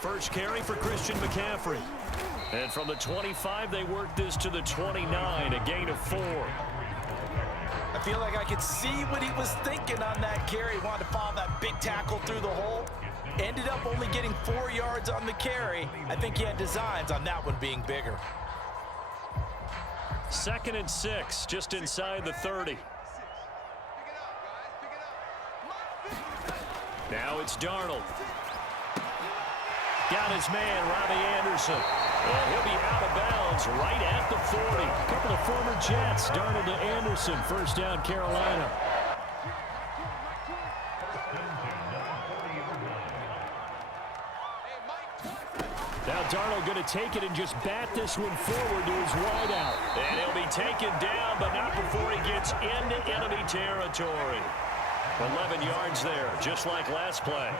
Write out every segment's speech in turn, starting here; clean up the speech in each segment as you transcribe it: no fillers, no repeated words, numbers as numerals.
First carry for Christian McCaffrey. And from the 25, they work this to the 29, a gain of 4. I feel like I could see what he was thinking on that carry. He wanted to follow that big tackle through the hole. Ended up only getting 4 yards on the carry. I think he had designs on that one being bigger. 2nd and 6, just inside the 30. Now it's Darnold. Got his man, Robbie Anderson. And he'll be out of bounds right at the 40. A couple of former Jets. Darnold to Anderson. First down, Carolina. Now Darnold going to take it and just bat this one forward to his wideout. And he'll be taken down, but not before he gets into enemy territory. 11 yards there, just like last play.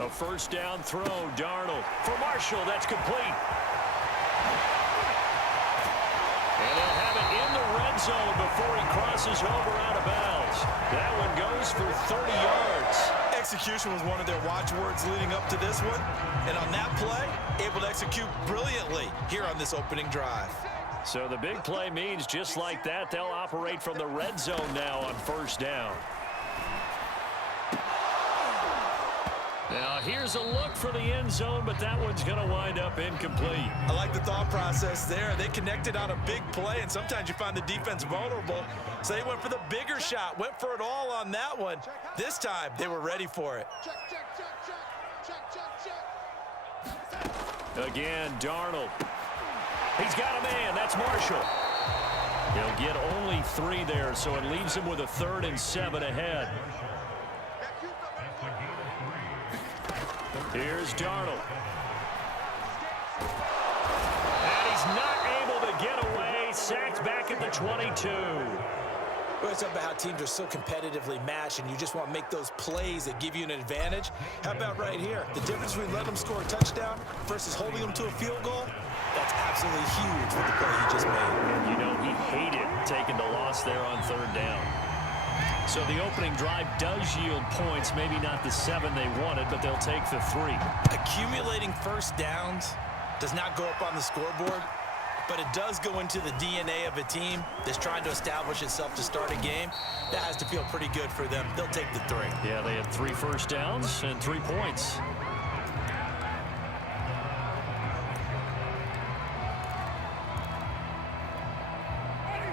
A first down throw, Darnold for Marshall. That's complete. And they'll have it in the red zone before he crosses over out of bounds. That one goes for 30 yards. Execution was one of their watchwords leading up to this one. And on that play, able to execute brilliantly here on this opening drive. So the big play means just like that, they'll operate from the red zone now on first down. Now here's a look for the end zone, but that one's going to wind up incomplete. I like the thought process there. They connected on a big play, and sometimes you find the defense vulnerable. So they went for the bigger shot, went for it all on that one. This time, they were ready for it. Again, Darnold. He's got a man. That's Marshall. He'll get only 3 there, so it leaves him with a 3rd and 7 ahead. Here's Darnold. And he's not able to get away. Sacked back at the 22. Well, it's about how teams are so competitively matched, and you just want to make those plays that give you an advantage. How about right here? The difference between letting them score a touchdown versus holding them to a field goal, that's absolutely huge with the play he just made. And you know he hated taking the loss there on 3rd down. So the opening drive does yield points, maybe not the 7 they wanted, but they'll take the 3. Accumulating first downs does not go up on the scoreboard, but it does go into the DNA of a team that's trying to establish itself to start a game. That has to feel pretty good for them. They'll take the 3. Yeah, they had 3 first downs and 3 points.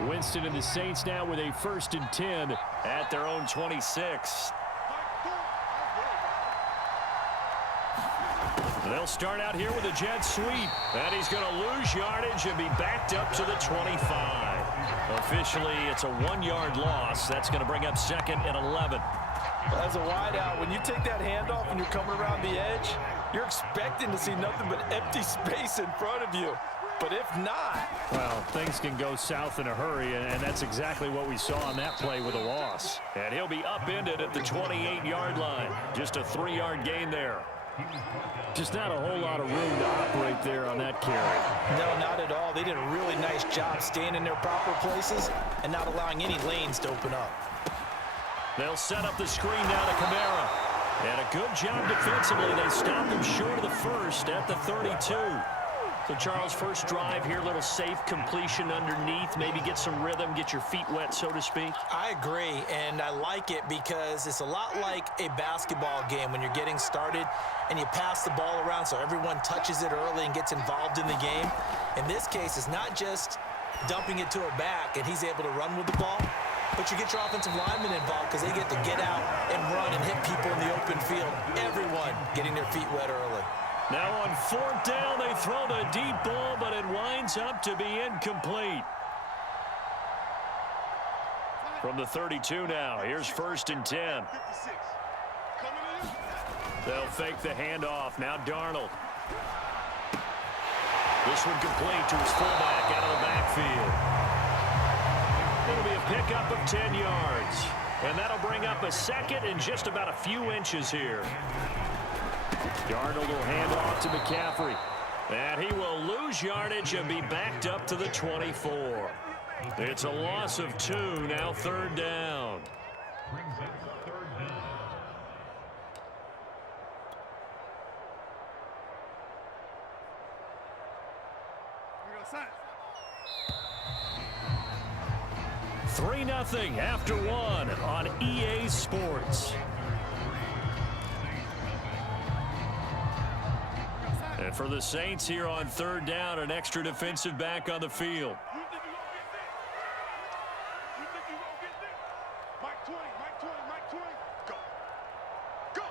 Winston and the Saints now with a 1st and 10 at their own 26. They'll start out here with a jet sweep. And he's going to lose yardage and be backed up to the 25. Officially, it's a 1-yard loss. That's going to bring up 2nd and 11. As a wideout, when you take that handoff and you're coming around the edge, you're expecting to see nothing but empty space in front of you. But if not, well, things can go south in a hurry, and that's exactly what we saw on that play with a loss. And he'll be upended at the 28-yard line. Just a 3-yard gain there. Just not a whole lot of room to operate there on that carry. No, not at all. They did a really nice job staying in their proper places and not allowing any lanes to open up. They'll set up the screen now to Kamara. And a good job defensively. They stopped him short of the 1st at the 32. So, Charles, first drive here, little safe completion underneath. Maybe get some rhythm, get your feet wet, so to speak. I agree, and I like it because it's a lot like a basketball game when you're getting started and you pass the ball around so everyone touches it early and gets involved in the game. In this case, it's not just dumping it to a back and he's able to run with the ball, but you get your offensive linemen involved because they get to get out and run and hit people in the open field. Everyone getting their feet wet early. Now on 4th down, they throw the deep ball, but it winds up to be incomplete. From the 32 now, here's 1st and 10. They'll fake the handoff. Now Darnold. This one complete to his fullback out of the backfield. It'll be a pickup of 10 yards. And that'll bring up a 2nd and just about a few inches here. Darnold will hand off to McCaffrey. And he will lose yardage and be backed up to the 24. It's a loss of 2, now third down. Brings up third down. Here we go, set. 3-0 after 1 on EA Sports. And for the Saints here on third down, an extra defensive back on the field. You think you gonna get this? Mike 20, Mike 20, Mike 20. Go. Go.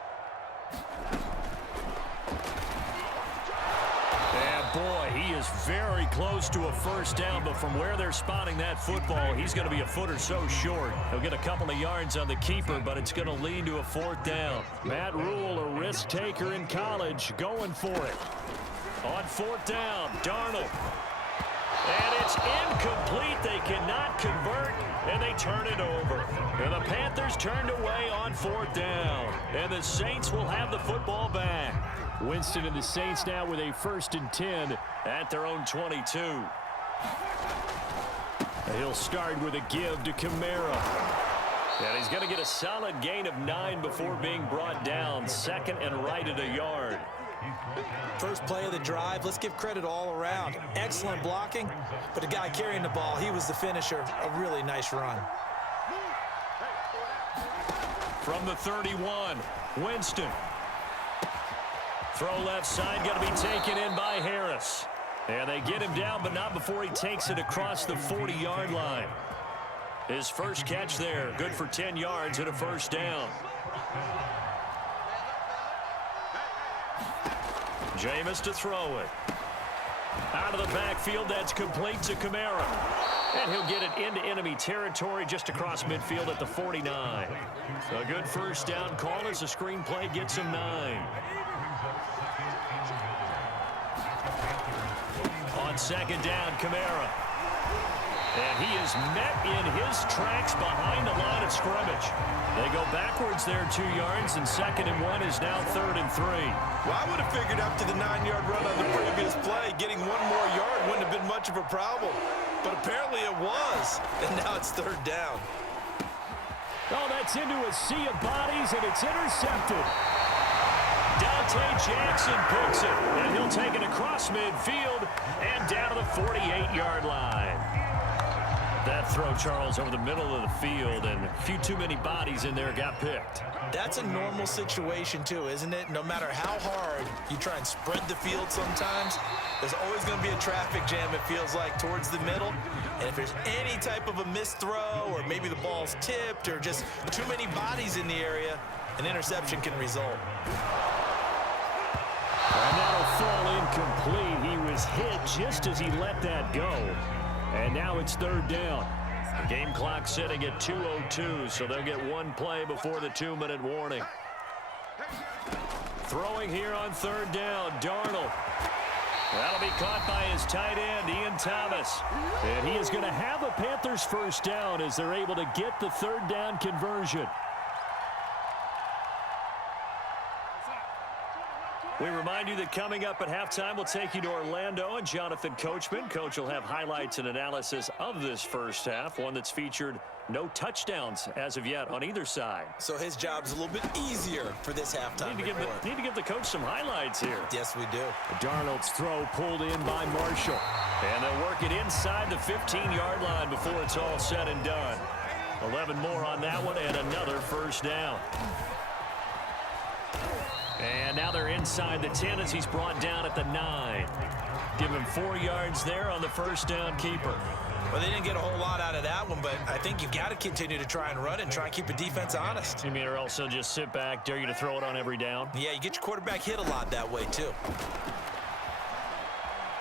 And boy, he is very close to a first down, but from where they're spotting that football, he's going to be a foot or so short. He'll get a couple of yards on the keeper, but it's going to lead to a fourth down. Matt Rule, a risk taker in college, going for it. On fourth down, Darnold. And it's incomplete. They cannot convert, and they turn it over. And the Panthers turned away on fourth down. And the Saints will have the football back. Winston and the Saints now with a 1st and 10 at their own 22. He'll start with a give to Kamara. And he's going to get a solid gain of 9 before being brought down. 2nd and right at a yard. First play of the drive, let's give credit all around. Excellent blocking, but the guy carrying the ball, he was the finisher. A really nice run. From the 31, Winston. Throw left side, going to be taken in by Harris. And they get him down, but not before he takes it across the 40-yard line. His first catch there, good for 10 yards and a first down. Jameis to throw it. Out of the backfield, that's complete to Kamara. And he'll get it into enemy territory just across midfield at the 49. So a good first down call as the screenplay gets him 9. On second down, Kamara. And he is met in his tracks behind the line of scrimmage. They go backwards there 2 yards, and 2nd and 1 is now 3rd and 3. Well, I would have figured up to the 9-yard run on the previous play. Getting 1 more yard wouldn't have been much of a problem. But apparently it was. And now it's 3rd down. Oh, that's into a sea of bodies, and it's intercepted. Dante Jackson picks it, and he'll take it across midfield and down to the 48-yard line. That throw, Charles, over the middle of the field, and a few too many bodies in there got picked. That's a normal situation, too, isn't it? No matter how hard you try and spread the field sometimes, there's always going to be a traffic jam, it feels like, towards the middle. And if there's any type of a missed throw, or maybe the ball's tipped, or just too many bodies in the area, an interception can result. And that'll fall incomplete. He was hit just as he let that go. And now it's 3rd down. The game clock sitting at 2:02, so they'll get 1 play before the 2-minute warning. Throwing here on 3rd down, Darnold. That'll be caught by his tight end, Ian Thomas. And he is going to have a Panthers first down as they're able to get the 3rd down conversion. We remind you that coming up at halftime, we'll take you to Orlando and Jonathan Coachman. Coach will have highlights and analysis of this first half, one that's featured no touchdowns as of yet on either side. So his job's a little bit easier for this halftime report. Need to give the coach some highlights here. Yes, we do. Darnold's throw pulled in by Marshall. And they'll work it inside the 15-yard line before it's all said and done. 11 more on that one and another first down. And now they're inside the 10 as he's brought down at the 9. Give him 4 yards there on the first down keeper. Well, they didn't get a whole lot out of that one, but I think you've got to continue to try and run and try and keep the defense honest. You mean or also just sit back, dare you to throw it on every down? Yeah, you get your quarterback hit a lot that way, too.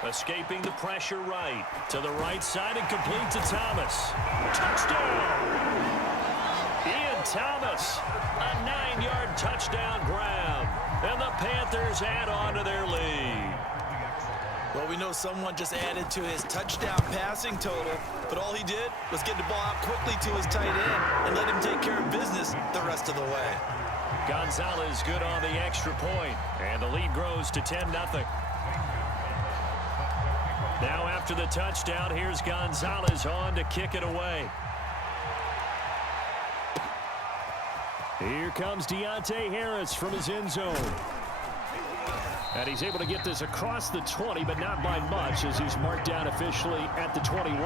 Escaping the pressure right. To the right side and complete to Thomas. Touchdown! Ian Thomas, a 9-yard touchdown grab. And the Panthers add on to their lead. Well, we know someone just added to his touchdown passing total, but all he did was get the ball out quickly to his tight end and let him take care of business the rest of the way. Gonzalez good on the extra point, and the lead grows to 10-0. Now after the touchdown, here's Gonzalez on to kick it away. Here comes Deontay Harris from his end zone. And he's able to get this across the 20, but not by much, as he's marked down officially at the 21.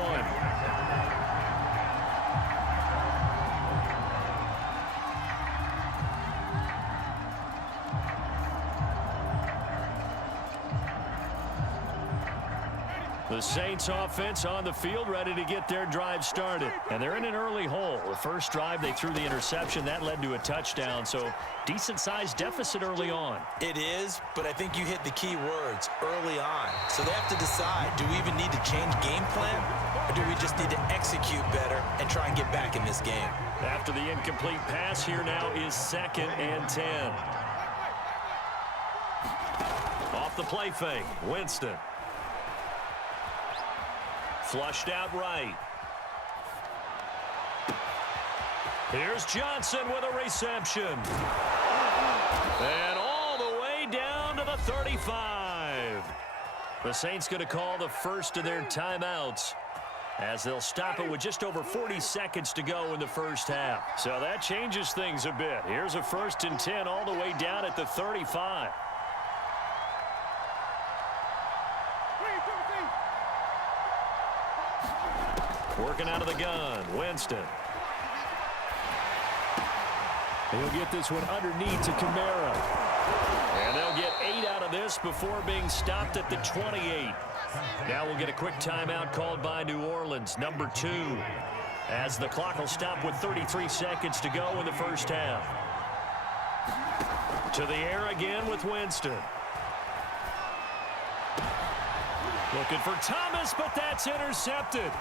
The Saints offense on the field, ready to get their drive started. And they're in an early hole. The first drive, they threw the interception. That led to a touchdown, so decent-sized deficit early on. It is, but I think you hit the key words, early on. So they have to decide, do we even need to change game plan, or do we just need to execute better and try and get back in this game? After the incomplete pass, here now is 2nd and 10. Off the play fake, Winston. Flushed out right. Here's Johnson with a reception. And all the way down to the 35. The Saints going to call the first of their timeouts, as they'll stop it with just over 40 seconds to go in the first half. So that changes things a bit. Here's a 1st and 10 all the way down at the 35. Working out of the gun, Winston. He'll get this one underneath to Kamara. And they'll get 8 out of this before being stopped at the 28. Now we'll get a quick timeout called by New Orleans, number 2, as the clock will stop with 33 seconds to go in the first half. To the air again with Winston. Looking for Thomas, but that's intercepted.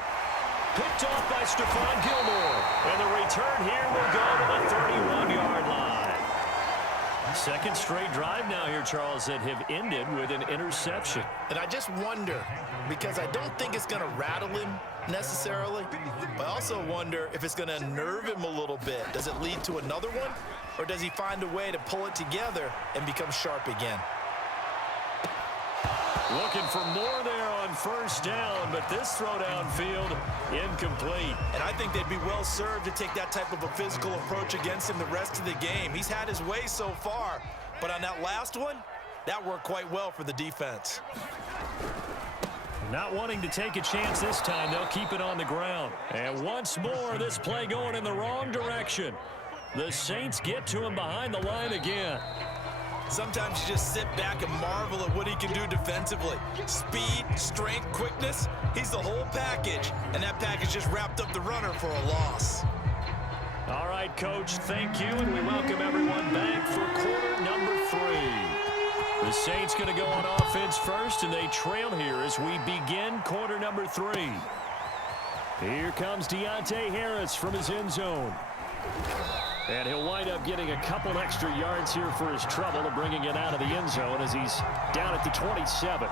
Picked off by Stephon Gilmore. And the return here will go to the 31-yard line. Second straight drive now here, Charles, that have ended with an interception. And I just wonder, because I don't think it's going to rattle him necessarily, but I also wonder if it's going to unnerve him a little bit. Does it lead to another one, or does he find a way to pull it together and become sharp again? Looking for more there on first down, but this throw downfield incomplete. And I think they'd be well served to take that type of a physical approach against him the rest of the game. He's had his way so far, but on that last one, that worked quite well for the defense. Not wanting to take a chance this time, they'll keep it on the ground. And once more, this play going in the wrong direction. The Saints get to him behind the line again. Sometimes you just sit back and marvel at what he can do defensively. Speed, strength, quickness, he's the whole package. And that package just wrapped up the runner for a loss. All right, Coach, thank you, and we welcome everyone back for quarter number 3. The Saints going to go on offense first, and they trail here as we begin quarter number 3. Here comes Deontay Harris from his end zone. And he'll wind up getting a couple extra yards here for his trouble, bringing it out of the end zone as he's down at the 27.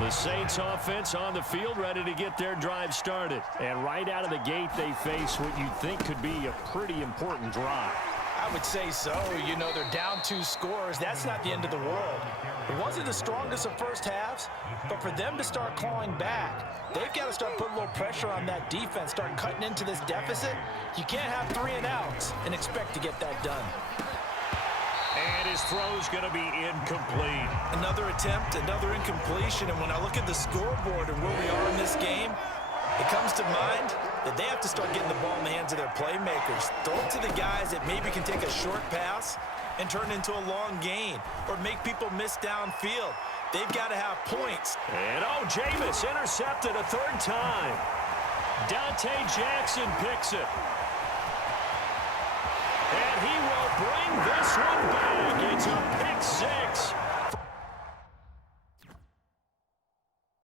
The Saints offense on the field, ready to get their drive started. And right out of the gate, they face what you'd think could be a pretty important drive. I would say so. You know, they're down 2 scores. That's not the end of the world. It wasn't the strongest of first halves, but for them to start clawing back, they've got to start putting a little pressure on that defense, start cutting into this deficit. You can't have 3 and outs and expect to get that done. And his throw's going to be incomplete. Another attempt, another incompletion, and when I look at the scoreboard and where we are in this game, it comes to mind that they have to start getting the ball in the hands of their playmakers. Throw it to the guys that maybe can take a short pass and turn into a long gain or make people miss downfield. They've got to have points. And, Jameis intercepted a 3rd time. Dante Jackson picks it. And he will bring this one back. It's a pick 6.